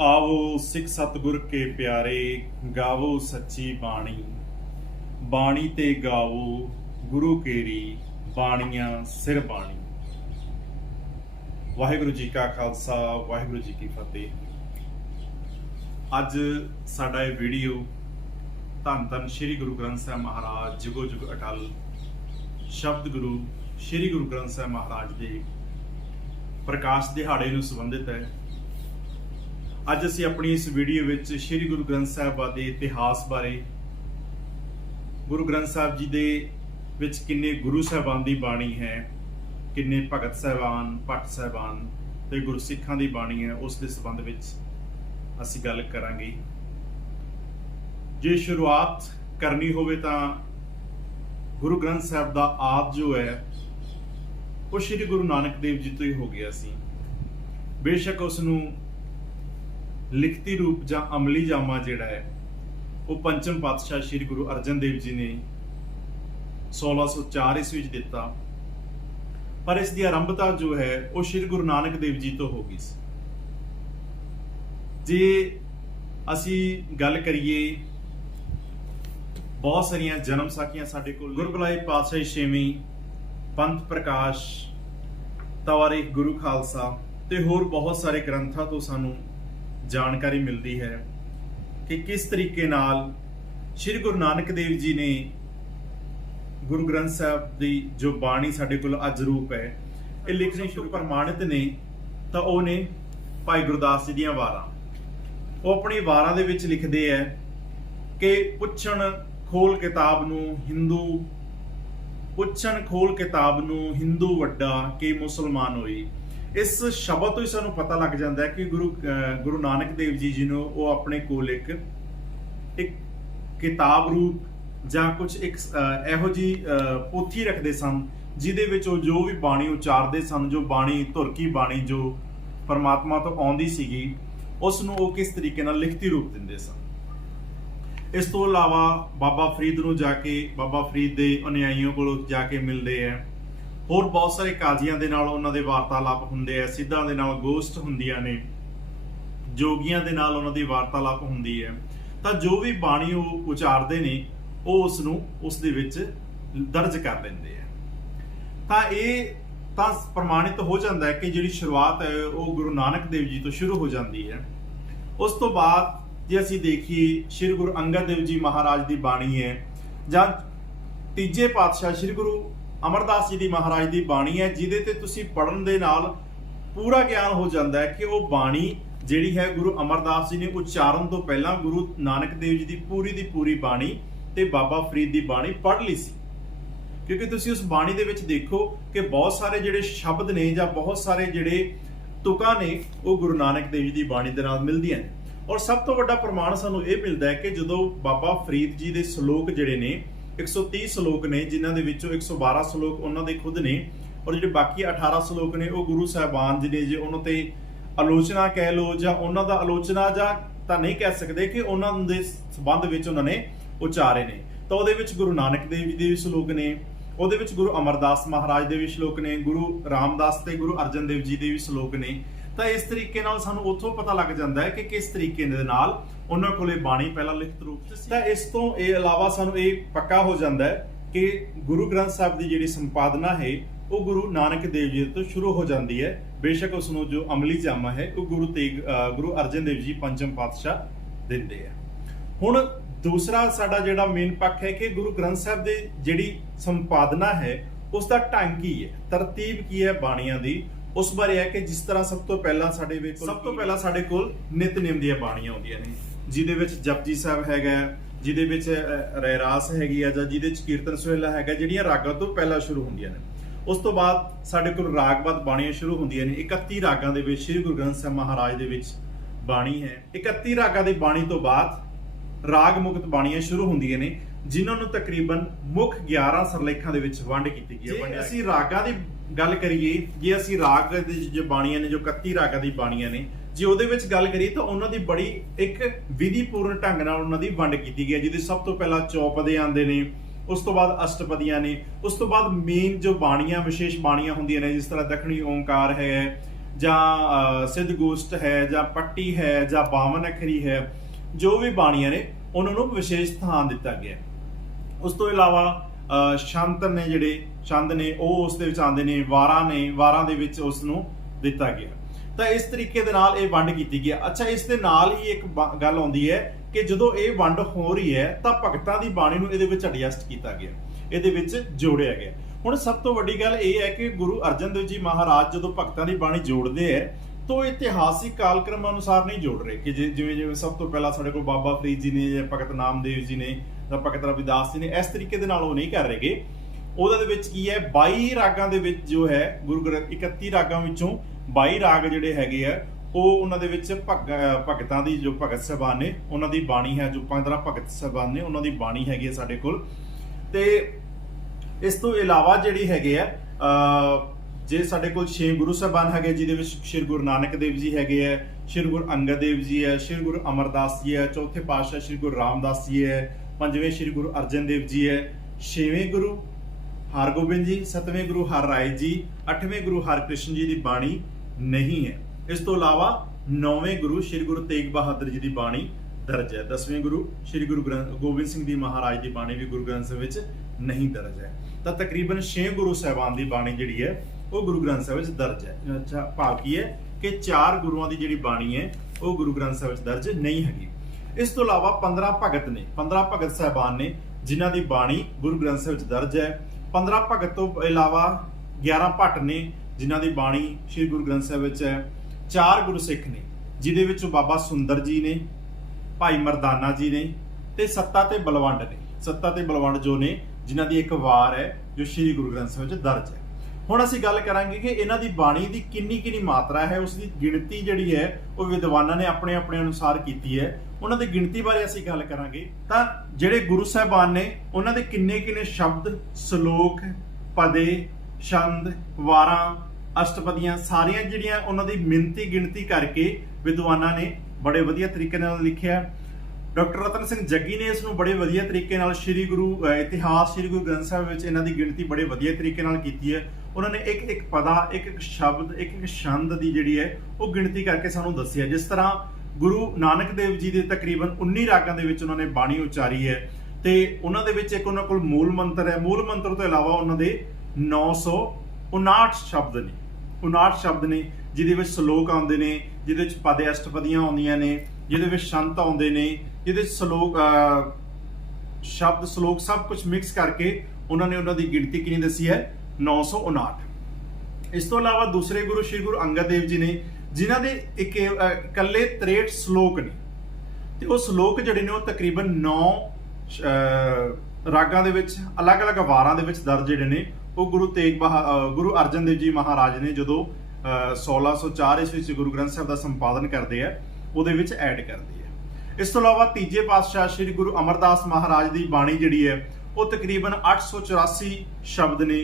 आवो सिख सतगुर के प्यारे, गावो सच्ची बाणी। बाणी ते गावो गुरु केरी, बाणियां सिर बाणी। वाहिगुरु जी का खालसा, वाहिगुरु जी की फतेह। अज साडा ये वीडियो धन धन श्री गुरु ग्रंथ साहिब महाराज जुगो जुग अटल शब्द गुरु श्री गुरु ग्रंथ साहिब महाराज के प्रकाश दिहाड़े नूं संबंधित है। अज असीं अपनी इस वीडियो विच श्री गुरु ग्रंथ साहिब के इतिहास बारे, गुरु ग्रंथ साहिब जी दे विच किन्ने गुरु साहिबान की बाणी है, किन्ने भगत साहिबान, भट्ट साहिबान ते गुरु सिखां की बाणी है, उस दे संबंध विच असीं गल करांगे। जे शुरुआत करनी होवे तां गुरु ग्रंथ साहिब दा आद जो है वो श्री गुरु नानक देव जी तो ही हो गया सी। बेशक उसनूं लिखती रूप जां अमली जामा जिहड़ा है वो पंचम पातशाह श्री गुरु अर्जन देव जी ने 1604 ईस्वी च दिता, पर इसकी आरंभता जो है वो श्री गुरु नानक देव जी तो हो गई सी। जे असी गल करिए बहुत सारिया जन्म साखियां साडे कोल, गुरु बुलाए पातशाही छेवीं, पंथ प्रकाश, तवारीख गुरु खालसा ते होर बहुत सारे ग्रंथां तो सानू जानकारी मिलती है कि किस तरीके नाल श्री गुरु नानक देव जी ने गुरु ग्रंथ साहिब की जो बाणी साडे कोल अज रूप है ये लिखने शुरू प्रमाणित ने। तो वो ने भाई गुरदास जी दीयां वारां, वो अपनी वारां दे विच लिखदे है कि पुछण खोल किताब नूं हिंदू, पुछण खोल किताब नूं हिंदू वड्डा के मुसलमान होई। इस शब्द तो ही सानू पता लग जाता है कि गुरु नानक देव जी ने वो अपने कोल एक किताब रूप जां कुछ एक इहो जी पोथी रखते सन जिहदे विच जो भी बाणी उचारते सन, जो बाणी धुर की बाणी जो परमात्मा तो आउंदी सीगी उसनूं वो किस तरीके नाल लिखती रूप दिंदे सन। इस तो इलावा बाबा फरीद नूं जाके बाबा फरीद दे अनुयायियों कोल जाके मिलते हैं। होर बहुत सारे काजियां दे नाल उन्हां दे वार्तालाप हुंदे है, सिद्धां दे नाल गोष्ठ हुंदियां ने, जोगियां दे नाल उन्हां दी वार्तालाप हुंदी है। तां जो भी बाणी वो उचारदे ने वो उसनूं उस दे विच दर्ज कर लैंदे है। तां इह तां प्रमाणित हो जाता है कि जिहड़ी शुरुआत है वो गुरु नानक देव जी तो शुरू हो जाती है। उस तो बाद जे असीं देखीए श्री गुरु अंगद देव जी महाराज की बाणी है, जां तीजे पातशाह श्री गुरु अमरदास जी की महाराज की बाणी है, जिहदे ते तुसीं पढ़न दे नाल पूरा ज्ञान हो जाता है कि वो बाणी जिहड़ी है गुरु अमरदास जी ने उच्चारण तो पहला गुरु नानक देव जी की पूरी बाणी ते बाबा फरीद की बाणी पढ़ ली सी। क्योंकि तुसीं उस बाणी दे विच देखो कि बहुत सारे जिहड़े शब्द ने जां बहुत सारे जिहड़े तुकां ने वो गुरु नानक देव जी की बाणी दे नाल मिलदियां ने। और सब तो वड्डा प्रमाण सानूं इह मिलदा है कि जदों बाबा फरीद जी दे श्लोक जिहड़े ने 130 श्लोक ने, जिन्हां दे विचों 112 श्लोक उन्हां दे खुद ने और जिहड़े बाकी 18 श्लोक ने वो गुरु साहिबान जी ने जे उन्हां ते आलोचना कह लो जां उन्हां दा आलोचना जां तां नहीं कह सकदे कि उन्हां दे संबंध विच उन्हां ने उचारे ने। तो उहदे विच गुरु नानक देव जी दे भी श्लोक ने, उहदे विच गुरु अमरदास महाराज दे भी श्लोक ने, गुरु रामदास ते गुरु अर्जन देव जी दे भी श्लोक ने। तो इस तरीके नाल सानूं उत्थों पता लग जाता है कि किस तरीके दे नाल उन्हां कोले बाणी पहला लिखत रूप च सी। इस तो इलावा सानूं ये पक्का हो जाता है कि गुरु ग्रंथ साहिब की जिहड़ी संपादना है वो गुरु नानक देव जी तो शुरू हो जाती है। बेशक उसनूं जो अमली जामा है वो गुरु अर्जन देव जी पंचम पातशाह दिंदे है। हुण दूसरा साडा जिहड़ा मेन पक्ष है कि गुरु ग्रंथ साहिब की जिहड़ी संपादना है उसका ढंग की है, तरतीब की है बाणियां दी, उस बारे है कि जिस तरह सब तो पहला साडे कोल नितनेम दी बाणियां आउंदियां ने, जिहदे विच जपजी साहिब हैगा, जिहदे विच रहरास हैगी है, जां जिहदे विच कीर्तन सुहेला हैगा, जिहड़ियां रागां तो पहला शुरू हुंदियां ने। उस तो बाद साडे कोल रागबद्ध बाणियां शुरू हुंदियां ने। 31 रागां दे विच श्री गुरु ग्रंथ साहिब महाराज दे विच बाणी है। 31 रागां दी बाणी तो बाद राग मुक्त बाणियां शुरू हुंदियां ने, जिन्हां नूं तकरीबन मुख 11 सरलेखां दे विच वंड कीती गई है। असीं रागां दी गल करिए, जे असीं राग दी जो बाणियां ने, जो 31 रागां दी बाणियां ने, जे ਉਹਦੇ ਵਿੱਚ ਗੱਲ ਕਰੀਏ ਤਾਂ ਉਹਨਾਂ ਦੀ ਬੜੀ ਇੱਕ ਵਿਧੀਪੂਰਨ ਢੰਗ ਨਾਲ ਉਹਨਾਂ ਦੀ ਵੰਡ ਕੀਤੀ ਗਈ ਹੈ, ਜਿਹਦੇ ਸਭ ਤੋਂ ਪਹਿਲਾਂ ਚੌਪਦੇ ਆਉਂਦੇ ਨੇ, ਉਸ ਤੋਂ ਬਾਅਦ ਅਸ਼ਟਪਦੀਆਂ ਨੇ, ਉਸ ਤੋਂ ਬਾਅਦ ਮੇਨ ਜੋ ਬਾਣੀਆਂ ਵਿਸ਼ੇਸ਼ ਬਾਣੀਆਂ ਹੁੰਦੀਆਂ ਨੇ, ਜਿਸ ਤਰ੍ਹਾਂ ਦੱਖਣੀ ਓਂਕਾਰ ਹੈ, ਜਾਂ ਸਿੱਧਗੋਸ਼ਟ ਹੈ ਜਾਂ ਪੱਟੀ ਹੈ ਜਾਂ 52 ਅੱਖਰੀ ਹੈ, ਜੋ ਵੀ ਬਾਣੀਆਂ ਨੇ ਉਹਨਾਂ ਨੂੰ ਵਿਸ਼ੇਸ਼ ਸਥਾਨ ਦਿੱਤਾ ਗਿਆ। ਉਸ ਤੋਂ ਇਲਾਵਾ ਛੰਦ ਨੇ, ਜਿਹੜੇ ਛੰਦ ਨੇ ਉਹ ਉਸ ਦੇ ਵਿੱਚ ਆਉਂਦੇ ਨੇ, ਵਾਰਾਂ ਦੇ ਵਿੱਚ ਉਸ ਨੂੰ ਦਿੱਤਾ ਗਿਆ। ਤਾਂ ਇਸ ਤਰੀਕੇ ਦੇ ਨਾਲ ਇਹ ਵੰਡ ਕੀਤੀ ਗਈ। ਅੱਛਾ, ਇਸ ਦੇ ਨਾਲ ਹੀ ਇੱਕ ਗੱਲ ਆਉਂਦੀ ਹੈ ਕਿ ਜਦੋਂ ਇਹ ਵੰਡ ਹੋ ਰਹੀ ਹੈ ਤਾਂ ਭਗਤਾਂ ਦੀ ਬਾਣੀ ਨੂੰ ਇਹਦੇ ਵਿੱਚ ਐਡਜਸਟ ਕੀਤਾ ਗਿਆ, ਇਹਦੇ ਵਿੱਚ ਜੋੜਿਆ ਗਿਆ। ਹੁਣ ਸਭ ਤੋਂ ਵੱਡੀ ਗੱਲ ਇਹ ਹੈ ਕਿ ਗੁਰੂ ਅਰਜਨ ਦੇਵ ਜੀ ਮਹਾਰਾਜ ਜਦੋਂ ਭਗਤਾਂ ਦੀ ਬਾਣੀ ਜੋੜਦੇ ਹੈ ਤਾਂ ਇਤਿਹਾਸਿਕ ਕਾਲਕ੍ਰਮ ਅਨੁਸਾਰ ਨਹੀਂ ਜੋੜ ਰਹੇ ਕਿ ਜਿਵੇਂ ਸਭ ਤੋਂ ਪਹਿਲਾਂ ਸਾਡੇ ਕੋਲ ਬਾਬਾ ਫਰੀਦ ਜੀ ਨੇ ਜਾਂ ਭਗਤ ਨਾਮਦੇਵ ਜੀ ਨੇ ਜਾਂ ਭਗਤ ਰਵਿਦਾਸ ਜੀ ਨੇ, ਇਸ ਤਰੀਕੇ ਦੇ ਨਾਲ ਉਹ ਨਹੀਂ ਕਰ ਰਹੇਗੇ। ਉਹਦੇ ਵਿੱਚ ਕੀ ਹੈ, 22 ਰਾਗਾਂ ਦੇ ਵਿੱਚ ਜੋ ਹੈ ਗੁਰੂ ਗ੍ਰੰਥ 31 ਰਾਗਾਂ ਵਿੱਚੋਂ 22 ਰਾਗ ਜਿਹੜੇ ਹੈਗੇ ਆ ਉਹ ਉਹਨਾਂ ਦੇ ਵਿੱਚ ਭਗਤਾਂ ਦੀ ਜੋ ਭਗਤ ਸਾਹਿਬਾਨ ਨੇ ਉਹਨਾਂ ਦੀ ਬਾਣੀ ਹੈ, ਜੋ 15 ਭਗਤ ਸਾਹਿਬਾਨ ਨੇ ਉਹਨਾਂ ਦੀ ਬਾਣੀ ਹੈਗੀ ਹੈ ਸਾਡੇ ਕੋਲ। ਤੇ ਇਸ ਤੋਂ ਇਲਾਵਾ ਜਿਹੜੀ ਹੈਗੇ ਆ ਜੇ ਸਾਡੇ ਕੋਲ 6 ਗੁਰੂ ਸਾਹਿਬਾਨ ਹੈਗੇ, ਜਿਹਦੇ ਵਿੱਚ ਸ਼੍ਰੀ ਗੁਰੂ ਨਾਨਕ ਦੇਵ ਜੀ ਹੈਗੇ ਹੈ, ਸ਼੍ਰੀ ਗੁਰੂ ਅੰਗਦ ਦੇਵ ਜੀ ਹੈ, ਸ਼੍ਰੀ ਗੁਰੂ ਅਮਰਦਾਸ ਜੀ ਹੈ, ਚੌਥੇ ਪਾਤਸ਼ਾਹ ਸ਼੍ਰੀ ਗੁਰੂ ਰਾਮਦਾਸ ਜੀ ਹੈ, ਪੰਜਵੇਂ ਸ਼੍ਰੀ ਗੁਰੂ ਅਰਜਨ ਦੇਵ ਜੀ ਹੈ, ਛੇਵੇਂ ਗੁਰੂ ਹਰਗੋਬਿੰਦ ਜੀ, ਸੱਤਵੇਂ ਗੁਰੂ ਹਰਰਾਏ ਜੀ, ਅੱਠਵੇਂ ਗੁਰੂ ਹਰਕ੍ਰਿਸ਼ਨ ਜੀ ਦੀ ਬਾਣੀ ਨਹੀਂ ਹੈ। ਇਸ ਤੋਂ ਇਲਾਵਾ 9ਵੇਂ ਗੁਰੂ ਸ਼੍ਰੀ ਗੁਰੂ ਤੇਗ ਬਹਾਦਰ ਜੀ ਦੀ ਬਾਣੀ ਦਰਜ ਹੈ। 10ਵੇਂ ਗੁਰੂ ਸ਼੍ਰੀ ਗੁਰੂ ਗੋਬਿੰਦ ਸਿੰਘ ਜੀ ਮਹਾਰਾਜ ਦੀ ਬਾਣੀ ਵੀ ਗੁਰੂ ਗ੍ਰੰਥ ਸਾਹਿਬ ਵਿੱਚ ਨਹੀਂ ਦਰਜ ਹੈ। ਤਾਂ ਤਕਰੀਬਨ 6 ਗੁਰੂ ਸਾਹਿਬਾਨ ਦੀ ਬਾਣੀ ਜਿਹੜੀ ਹੈ ਉਹ ਗੁਰੂ ਗ੍ਰੰਥ ਸਾਹਿਬ ਵਿੱਚ ਦਰਜ ਹੈ। ਅੱਛਾ, ਭਾਵ ਕੀ ਹੈ ਕਿ 4 ਗੁਰੂਆਂ ਦੀ ਜਿਹੜੀ ਬਾਣੀ ਹੈ ਉਹ ਗੁਰੂ ਗ੍ਰੰਥ ਸਾਹਿਬ ਵਿੱਚ ਦਰਜ ਨਹੀਂ ਹੈਗੀ। ਇਸ ਤੋਂ ਇਲਾਵਾ 15 ਭਗਤ ਨੇ, 15 ਭਗਤ ਸਾਹਿਬਾਨ ਨੇ ਜਿਨ੍ਹਾਂ ਦੀ ਬਾਣੀ ਗੁਰੂ ਗ੍ਰੰਥ ਸਾਹਿਬ ਵਿੱਚ ਦਰਜ ਹੈ। 15 ਭਗਤ ਤੋਂ ਇਲਾਵਾ 11 ਭੱਟ ਨੇ ਜਿਨ੍ਹਾਂ ਦੀ ਬਾਣੀ ਸ਼੍ਰੀ ਗੁਰੂ ਗ੍ਰੰਥ ਸਾਹਿਬ ਵਿੱਚ ਹੈ। 4 ਗੁਰਸਿੱਖ ਨੇ ਜਿਹਦੇ ਵਿੱਚੋਂ ਬਾਬਾ ਸੁੰਦਰ ਜੀ ਨੇ, ਭਾਈ ਮਰਦਾਨਾ ਜੀ ਨੇ ਤੇ ਸੱਤਾ ਤੇ ਬਲਵੰਡ ਨੇ। ਸੱਤਾ ਤੇ ਬਲਵੰਡ ਜੋ ਨੇ ਜਿਨ੍ਹਾਂ ਦੀ ਇੱਕ ਵਾਰ ਹੈ ਜੋ ਸ਼੍ਰੀ ਗੁਰੂ ਗ੍ਰੰਥ ਸਾਹਿਬ ਵਿੱਚ ਦਰਜ ਹੈ। ਹੁਣ ਅਸੀਂ ਗੱਲ ਕਰਾਂਗੇ ਕਿ ਇਹਨਾਂ ਦੀ ਬਾਣੀ ਦੀ ਕਿੰਨੀ ਮਾਤਰਾ ਹੈ, ਉਸ ਦੀ ਗਿਣਤੀ ਜਿਹੜੀ ਹੈ ਉਹ ਵਿਦਵਾਨਾਂ ਨੇ ਆਪਣੇ ਅਨੁਸਾਰ ਕੀਤੀ ਹੈ। ਉਹਨਾਂ ਦੀ ਗਿਣਤੀ ਬਾਰੇ ਅਸੀਂ ਗੱਲ ਕਰਾਂਗੇ ਤਾਂ ਜਿਹੜੇ ਗੁਰੂ ਸਾਹਿਬਾਨ ਨੇ ਉਹਨਾਂ ਦੇ ਕਿੰਨੇ ਸ਼ਬਦ, ਸ਼ਲੋਕ, ਪਦੇ, ਛੰਦ, ਵਾਰਾਂ, ਅਸ਼ਟਪਦੀਆਂ ਸਾਰੀਆਂ ਜਿਹੜੀਆਂ ਉਹਨਾਂ ਦੀ ਗਿਣਤੀ ਕਰਕੇ ਵਿਦਵਾਨਾਂ ਨੇ ਬੜੇ ਵਧੀਆ ਤਰੀਕੇ ਨਾਲ ਲਿਖਿਆ। ਡਾਕਟਰ ਰਤਨ ਸਿੰਘ ਜੱਗੀ ਨੇ ਇਸ ਨੂੰ ਬੜੇ ਵਧੀਆ ਤਰੀਕੇ ਨਾਲ ਸ਼੍ਰੀ ਗੁਰੂ ਗ੍ਰੰਥ ਸਾਹਿਬ ਵਿੱਚ ਇਹਨਾਂ ਦੀ ਗਿਣਤੀ ਬੜੇ ਵਧੀਆ ਤਰੀਕੇ ਨਾਲ ਕੀਤੀ ਹੈ। ਉਹਨਾਂ ਨੇ ਇੱਕ ਪਦਾ, ਇੱਕ ਸ਼ਬਦ, ਇੱਕ ਛੰਦ ਦੀ ਜਿਹੜੀ ਹੈ ਉਹ ਗਿਣਤੀ ਕਰਕੇ ਸਾਨੂੰ ਦੱਸਿਆ। ਜਿਸ ਤਰ੍ਹਾਂ ਗੁਰੂ ਨਾਨਕ ਦੇਵ ਜੀ ਦੇ ਤਕਰੀਬਨ 19 ਰਾਗਾਂ ਦੇ ਵਿੱਚ ਉਹਨਾਂ ਨੇ ਬਾਣੀ ਉਚਾਰੀ ਹੈ ਤੇ ਉਹਨਾਂ ਦੇ ਵਿੱਚ ਇੱਕ ਉਹਨਾਂ ਕੋਲ ਮੂਲ ਮੰਤਰ ਹੈ। ਮੂਲ ਮੰਤਰ ਤੋਂ ਇਲਾਵਾ ਉਹਨਾਂ ਦੇ 959 ਸ਼ਬਦ ਨੇ, 59 ਸ਼ਬਦ ਨੇ ਜਿਹਦੇ ਵਿੱਚ ਸ਼ਲੋਕ ਆਉਂਦੇ ਨੇ, ਜਿਹਦੇ ਵਿੱਚ ਪਦੇ ਅਸ਼ਟਪਦੀਆਂ ਆਉਂਦੀਆਂ ਨੇ, ਜਿਹਦੇ ਵਿੱਚ ਛੰਦ ਆਉਂਦੇ ਨੇ, ਜਿਹਦੇ ਵਿੱਚ ਸ਼ਬਦ ਸ਼ਲੋਕ ਸਭ ਕੁਝ ਮਿਕਸ ਕਰਕੇ ਉਹਨਾਂ ਨੇ ਉਹਨਾਂ ਦੀ ਗਿਣਤੀ ਕਿੰਨੀ ਦੱਸੀ ਹੈ, 959। ਇਸ ਤੋਂ ਇਲਾਵਾ ਦੂਸਰੇ ਗੁਰੂ ਸ਼੍ਰੀ ਗੁਰੂ ਅੰਗਦ ਦੇਵ ਜੀ ਨੇ ਜਿਨ੍ਹਾਂ ਦੇ ਇਕੱਲੇ 63 ਸ਼ਲੋਕ ਨੇ ਤੇ ਉਹ ਸ਼ਲੋਕ ਜਿਹੜੇ ਨੇ ਉਹ ਤਕਰੀਬਨ 9 ਰਾਗਾਂ ਦੇ ਵਿੱਚ ਅਲੱਗ-ਅਲੱਗ ਵਾਰਾਂ ਦੇ ਵਿੱਚ ਦਰਜ ਜਿਹੜੇ ਨੇ ਉਹ ਗੁਰੂ ਅਰਜਨ ਦੇਵ ਜੀ ਮਹਾਰਾਜ ਨੇ ਜਦੋਂ 1604 ਈਸਵੀ ਵਿੱਚ ਗੁਰੂ ਗ੍ਰੰਥ ਸਾਹਿਬ ਦਾ ਸੰਪਾਦਨ ਕਰਦੇ ਆ ਉਹਦੇ ਵਿੱਚ ਐਡ ਕਰਦੇ ਆ। ਇਸ ਤੋਂ ਇਲਾਵਾ ਤੀਜੇ ਪਾਤਸ਼ਾਹ ਸ਼੍ਰੀ ਗੁਰੂ ਅਮਰਦਾਸ ਮਹਾਰਾਜ ਦੀ ਬਾਣੀ ਜਿਹੜੀ ਹੈ ਉਹ ਤਕਰੀਬਨ 884 ਸ਼ਬਦ ਨੇ,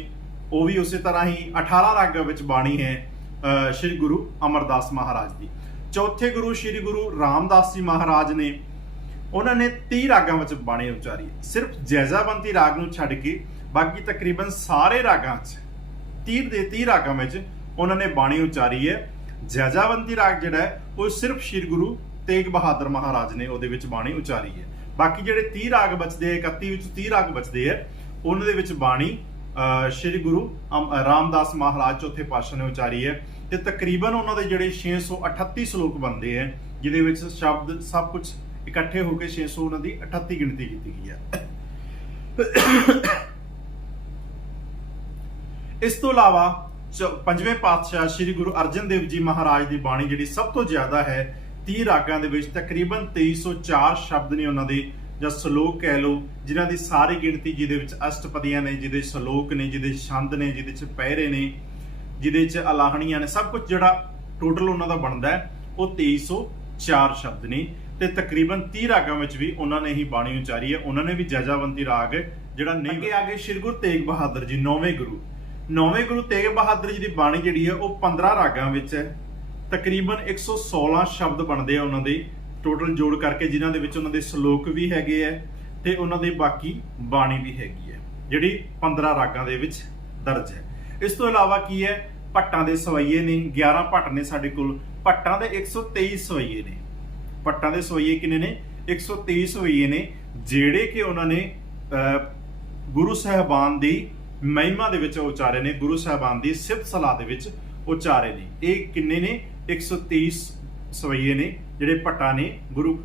ਉਹ ਵੀ ਉਸੇ ਤਰ੍ਹਾਂ ਹੀ 18 ਰਾਗਾਂ ਵਿੱਚ ਬਾਣੀ ਹੈ ਸ਼੍ਰੀ ਗੁਰੂ ਅਮਰਦਾਸ ਮਹਾਰਾਜ ਦੀ। ਚੌਥੇ ਗੁਰੂ ਸ਼੍ਰੀ ਗੁਰੂ ਰਾਮਦਾਸ ਜੀ ਮਹਾਰਾਜ ਨੇ ਉਹਨਾਂ ਨੇ 30 ਰਾਗਾਂ ਵਿੱਚ ਬਾਣੀ ਉਚਾਰੀ। ਸਿਰਫ ਜੈਜ਼ਾਵੰਤੀ ਰਾਗ ਨੂੰ ਛੱਡ ਕੇ ਬਾਕੀ ਤਕਰੀਬਨ ਸਾਰੇ ਰਾਗਾਂ 'ਚ 30 ਰਾਗਾਂ ਵਿੱਚ ਉਹਨਾਂ ਨੇ ਬਾਣੀ ਉਚਾਰੀ ਹੈ। ਜੈਜ਼ਾਵੰਤੀ ਰਾਗ ਜਿਹੜਾ ਹੈ ਉਹ ਸਿਰਫ ਸ਼੍ਰੀ ਗੁਰੂ ਤੇਗ ਬਹਾਦਰ ਮਹਾਰਾਜ ਨੇ ਉਹਦੇ ਵਿੱਚ ਬਾਣੀ ਉਚਾਰੀ ਹੈ। ਬਾਕੀ ਜਿਹੜੇ 30 ਰਾਗ ਬਚਦੇ ਆ, 31 ਵਿੱਚ 30 ਰਾਗ ਬਚਦੇ ਆ, ਉਹਨਾਂ ਦੇ ਵਿੱਚ ਬਾਣੀ ਸ਼੍ਰੀ ਗੁਰੂ ਰਾਮਦਾਸ ਮਹਾਰਾਜ ਚੌਥੇ ਪਾਤਸ਼ਾਹ ਨੇ ਉਚਾਰੀ ਹੈ ਤੇ ਤਕਰੀਬਨ ਉਹਨਾਂ ਦੇ ਜਿਹੜੇ 638 ਸ਼ਲੋਕ ਬਣਦੇ ਆ ਜਿਹਦੇ ਵਿੱਚ ਸ਼ਬਦ ਸਭ ਕੁਝ ਇਕੱਠੇ ਹੋ ਕੇ 600 ਉਹਨਾਂ ਦੀ 38 ਗਿਣਤੀ ਕੀਤੀ ਗਈ ਹੈ। ਇਸ ਤੋਂ ਇਲਾਵਾ ਪੰਜਵੇਂ ਪਾਤਸ਼ਾਹ ਸ਼੍ਰੀ ਗੁਰੂ ਅਰਜਨ ਦੇਵ ਜੀ ਮਹਾਰਾਜ ਦੀ ਬਾਣੀ ਜਿਹੜੀ ਸਭ ਤੋਂ ਜ਼ਿਆਦਾ ਹੈ 30 ਰਾਗਾਂ ਦੇ ਵਿੱਚ ਤਕਰੀਬਨ 2304 ਸ਼ਬਦ ਨੇ ਉਹਨਾਂ ਦੇ ਜਾਂ ਸ਼ਲੋਕ ਕਹਿ ਲਓ, ਜਿਨ੍ਹਾਂ ਦੀ ਸਾਰੀ ਗਿਣਤੀ ਜਿਹਦੇ ਵਿੱਚ ਅਸ਼ਟਪਦੀਆਂ ਨੇ, ਜਿਹਦੇ ਸ਼ਲੋਕ ਨੇ, ਜਿਹਦੇ ਛੰਦ ਨੇ, ਜਿਹਦੇ ਚ ਪਹਿਰੇ ਨੇ, ਜਿਹਦੇ ਚ ਅਲਾਹਣੀਆਂ ਨੇ, ਸਭ ਕੁਝ ਜਿਹੜਾ ਟੋਟਲ ਉਹਨਾਂ ਦਾ ਬਣਦਾ ਹੈ ਉਹ 2304 ਸ਼ਬਦ ਨੇ ਤੇ ਤਕਰੀਬਨ 30 ਰਾਗਾਂ ਵਿੱਚ ਵੀ ਉਹਨਾਂ ਨੇ ਹੀ ਬਾਣੀ ਉਚਾਰੀ ਹੈ। ਉਹਨਾਂ ਨੇ ਵੀ ਜੈਜ਼ਾਵੰਤੀ ਰਾਗ ਜਿਹੜਾ ਨਹੀਂ। ਅੱਗੇ ਆ ਗਏ ਸ਼੍ਰੀ ਗੁਰੂ ਤੇਗ ਬਹਾਦਰ ਜੀ, 9ਵੇਂ ਗੁਰੂ ਤੇਗ ਬਹਾਦਰ ਜੀ ਦੀ ਬਾਣੀ ਜਿਹੜੀ ਹੈ ਉਹ 15 ਰਾਗਾਂ ਵਿੱਚ ਹੈ। ਤਕਰੀਬਨ 116 ਸ਼ਬਦ ਬਣਦੇ ਆ ਉਹਨਾਂ ਦੇ ਟੋਟਲ ਜੋੜ ਕਰਕੇ, ਜਿਨ੍ਹਾਂ ਦੇ ਵਿੱਚ ਉਹਨਾਂ ਦੇ ਸ਼ਲੋਕ ਵੀ ਹੈਗੇ ਆ ਤੇ ਉਹਨਾਂ ਦੀ ਬਾਕੀ ਬਾਣੀ ਵੀ ਹੈਗੀ ਹੈ ਜਿਹੜੀ 15 ਰਾਗਾਂ ਦੇ ਵਿੱਚ ਦਰਜ ਹੈ। ਇਸ ਤੋਂ ਇਲਾਵਾ ਕੀ ਹੈ ਭੱਟਾਂ ਦੇ ਸਵਈਏ ਨੇ 11 ਭੱਟ ਨੇ ਸਾਡੇ ਕੋਲ। ਭੱਟਾਂ ਦੇ 123 ਸਵਈਏ ਨੇ। ਭੱਟਾਂ ਦੇ ਸਵਈਏ ਕਿੰਨੇ ਨੇ? 123 ਸਵਈਏ ਨੇ, ਜਿਹੜੇ ਕਿ ਉਹਨਾਂ ਨੇ ਗੁਰੂ ਸਾਹਿਬਾਨ ਦੀ ਮਹਿਮਾ ਦੇ ਵਿੱਚ ਉਚਾਰੇ ਨੇ, ਗੁਰੂ ਸਾਹਿਬਾਨ ਦੀ ਸਿਫਤ ਸਲਾਹ ਦੇ ਵਿੱਚ ਉਚਾਰੇ ਨੇ। ਇਹ ਕਿੰਨੇ ਨੇ? 123 ਸਵਈਏ ਨੇ ਜਿਹੜੇ ਭੱਟਾਂ ਨੇ ਗੁਰੂ